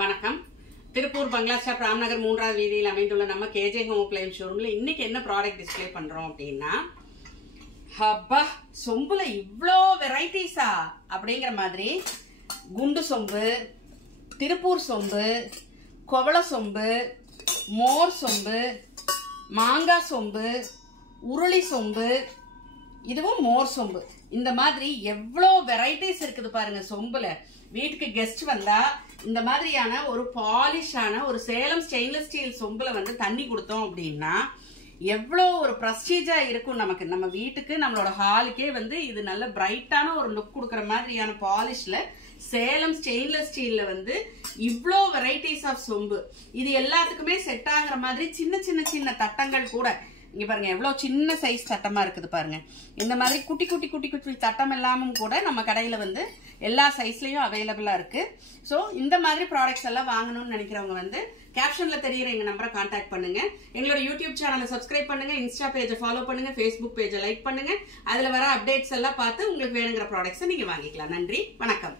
வணக்கம். திருப்பூர் பங்களா ஸ்டாப் ராம்நகர் 3வது வீதியில் அமைந்துள்ள நம்ம கேஜே ஹோம் அப்ளையன்ஸ் ஷோரூம்ல இன்னைக்கு என்ன ப்ராடக்ட் டிஸ்ப்ளே பண்றோம் அப்படின்னா, ஹப்பா சொம்புல இவ்வளோ வெரைட்டிஸா அப்படிங்கிற மாதிரி குண்டு சொம்பு, திருப்பூர் சொம்பு, கொவள சொம்பு, மோர் சொம்பு, மாங்காய் சொம்பு, உருளி சொம்பு, இதுவும் மோர் சொம்பு. இந்த மாதிரி எவ்வளோ வெரைட்டிஸ் இருக்குது பாருங்க. சொம்புல வீட்டுக்கு கெஸ்ட் வந்தா இந்த மாதிரியான ஒரு பாலிஷான ஒரு சேலம் ஸ்டெயின்லெஸ் ஸ்டீல் சொம்புல வந்து தண்ணி கொடுத்தோம் அப்படின்னா எவ்வளோ ஒரு ப்ரஸ்டீஜா இருக்கும் நமக்கு. நம்ம வீட்டுக்கு நம்மளோட ஹாலுக்கே வந்து இது நல்ல பிரைட்டான ஒரு லுக் கொடுக்குற மாதிரியான பாலிஷ்ல சேலம் ஸ்டெயின்லெஸ் ஸ்டீல்ல வந்து இவ்வளோ வெரைட்டிஸ் ஆஃப் சொம்பு. இது எல்லாத்துக்குமே செட் ஆகுற மாதிரி சின்ன சின்ன சின்ன தட்டங்கள் கூட இங்க பாருங்க, எவ்வளவு சின்ன சைஸ் தட்டமா இருக்குது பாருங்க. இந்த மாதிரி குட்டி குட்டி குட்டி குட்டி தட்டம் எல்லாமும் கூட நம்ம கடையில வந்து எல்லா சைஸ்லயும் அவைலபிளா இருக்கு. ஸோ இந்த மாதிரி ப்ராடக்ட்ஸ் எல்லாம் வாங்கணும்னு நினைக்கிறவங்க வந்து கேப்ஷன்ல தெரியுற எங்க நம்பரை கான்டாக்ட் பண்ணுங்க. எங்களோட யூடியூப் சேனலை சப்ஸ்கிரைப் பண்ணுங்க, இன்ஸ்டா பேஜை ஃபாலோ பண்ணுங்க, ஃபேஸ்புக் பேஜை லைக் பண்ணுங்க. அதுல வர அப்டேட்ஸ் எல்லாம் பார்த்து உங்களுக்கு வேணுங்கிற ப்ராடக்ட்ஸை நீங்க வாங்கிக்கலாம். நன்றி, வணக்கம்.